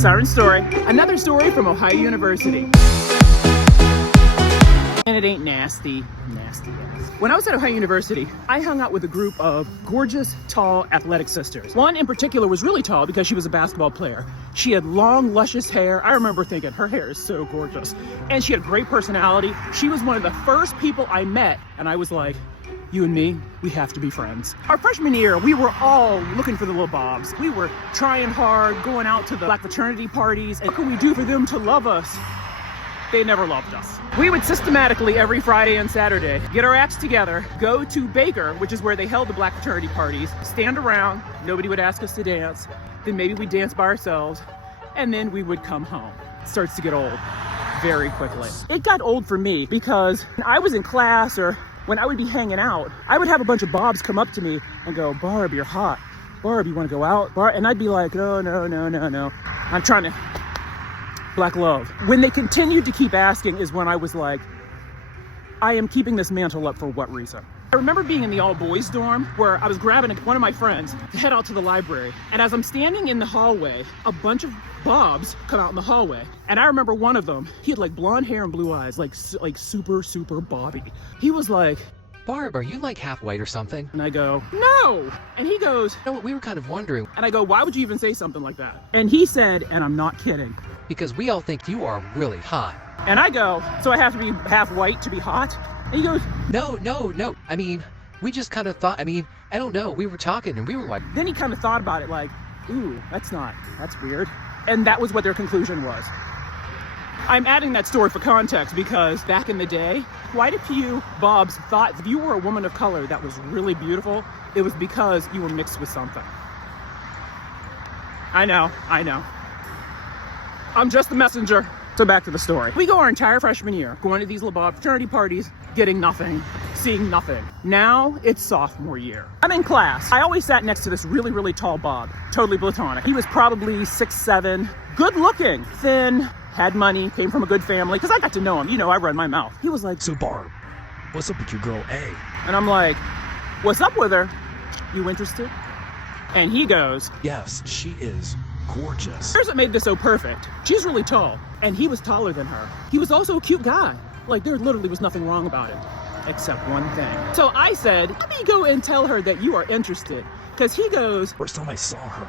Siren story. Another story from Ohio University. And it ain't nasty. Nasty. When I was at Ohio University, I hung out with a group of gorgeous, tall, athletic sisters. One in particular was really tall because she was a basketball player. She had long, luscious hair. I remember thinking, her hair is so gorgeous. And she had a great personality. She was one of the first people I met, and I was like, you and me, we have to be friends. Our freshman year, we were all looking for the little bobs. We were trying hard, going out to the black fraternity parties, and what could we do for them to love us? They never loved us. We would systematically, every Friday and Saturday, get our acts together, go to Baker, which is where they held the black fraternity parties, stand around, nobody would ask us to dance, then maybe we'd dance by ourselves, and then we would come home. It starts to get old very quickly. It got old for me because when I was in class or when I would be hanging out, I would have a bunch of bobs come up to me and go, Barb, you're hot. Barb, you want to go out? Barb? And I'd be like, oh, no. I'm trying to black love. When they continued to keep asking is when I was like, I am keeping this mantle up for what reason? I remember being in the all-boys dorm where I was grabbing one of my friends to head out to the library. And as I'm standing in the hallway, a bunch of bobs come out in the hallway. And I remember one of them, he had like blonde hair and blue eyes, like super Bobby. He was like, Barb, are you like half white or something? and I go, no. And he goes, No, we were kind of wondering. and I go, why would you even say something like that? And he said, and I'm not kidding. Because we all think you are really hot. And I go, so I have to be half white to be hot? And he goes, No. I mean, we just kind of thought, I don't know. We were talking and we were like, then he kind of thought about it like, ooh, that's weird. And that was what their conclusion was. I'm adding that story for context because back in the day, quite a few bobs thought if you were a woman of color that was really beautiful, it was because you were mixed with something. I know. I'm just the messenger. So back to the story. We go our entire freshman year, going to these little bob fraternity parties, getting nothing, seeing nothing. Now it's sophomore year. I'm in class. I always sat next to this really tall bob, totally platonic. He was probably 6'7", good looking, thin, had money, came from a good family, because I got to know him. You know, I run my mouth. He was like, So Barb, what's up with your girl A? and I'm like, what's up with her? You interested? And he goes, Yes, she is gorgeous. here's what made this so perfect. She's really tall, and he was taller than her. He was also a cute guy. Like, there literally was nothing wrong about it, except one thing. So I said, let me go and tell her that you are interested. Because he goes, First time I saw her,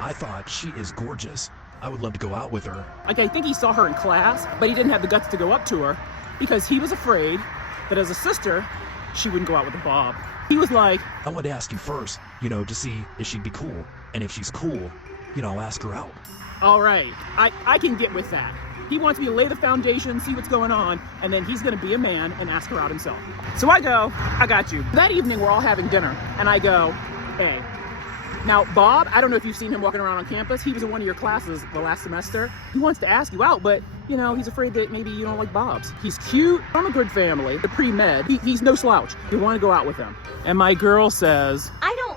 I thought she is gorgeous. I would love to go out with her. like, I think he saw her in class, but he didn't have the guts to go up to her because he was afraid that as a sister, she wouldn't go out with a bob. He was like, I wanted to ask you first, to see if she'd be cool. And if she's cool, I'll ask her out. all right, I can get with that. He wants me to lay the foundation, see what's going on, and then he's gonna be a man and ask her out himself. So I go, I got you. That evening, we're all having dinner, and I go, hey. Now, Bob, I don't know if you've seen him walking around on campus. He was in one of your classes the last semester. He wants to ask you out, but, he's afraid that maybe you don't like Bobs. He's cute, from a good family, the pre-med. He's no slouch. You want to go out with him. And my girl says, I don't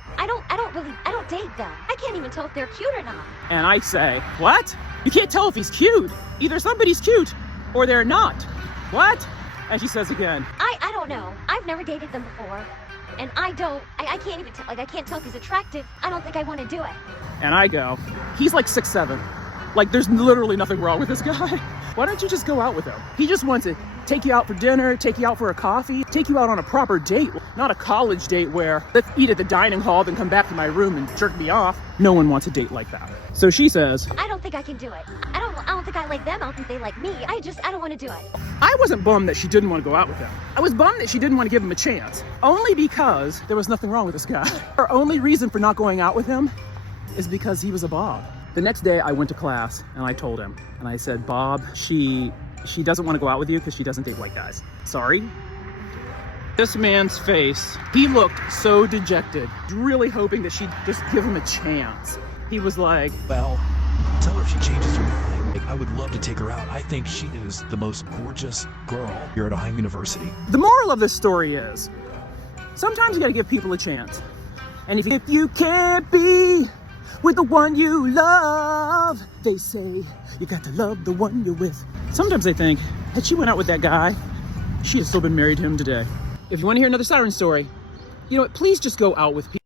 date them. I can't even tell if they're cute or not. and I say, what? You can't tell if he's cute. Either somebody's cute or they're not. What? And she says again, I don't know. I've never dated them before. And I can't even tell, I can't tell if he's attractive. I don't think I want to do it. and I go, he's like 6'7". Like, there's literally nothing wrong with this guy. Why don't you just go out with him? He just wants to take you out for dinner, take you out for a coffee, take you out on a proper date, not a college date where let's eat at the dining hall, then come back to my room and jerk me off. No one wants a date like that. So she says, I don't think I can do it. I don't think I like them. I don't think they like me. I don't want to do it. I wasn't bummed that she didn't want to go out with him. I was bummed that she didn't want to give him a chance. Only because there was nothing wrong with this guy. Her only reason for not going out with him is because he was a Bob. The next day I went to class and I told him, and I said, Bob, she doesn't want to go out with you because she doesn't date white guys. Sorry? This man's face, he looked so dejected, really hoping that she'd just give him a chance. He was like, Well, tell her if she changes her mind. I would love to take her out. I think she is the most gorgeous girl here at Ohio University. the moral of this story is, sometimes you gotta give people a chance. And if you can't be with the one you love, they say you got to love the one you're with. Sometimes I think, had she went out with that guy, she'd have still been married to him today. If you want to hear another siren story, you know what, please just go out with people.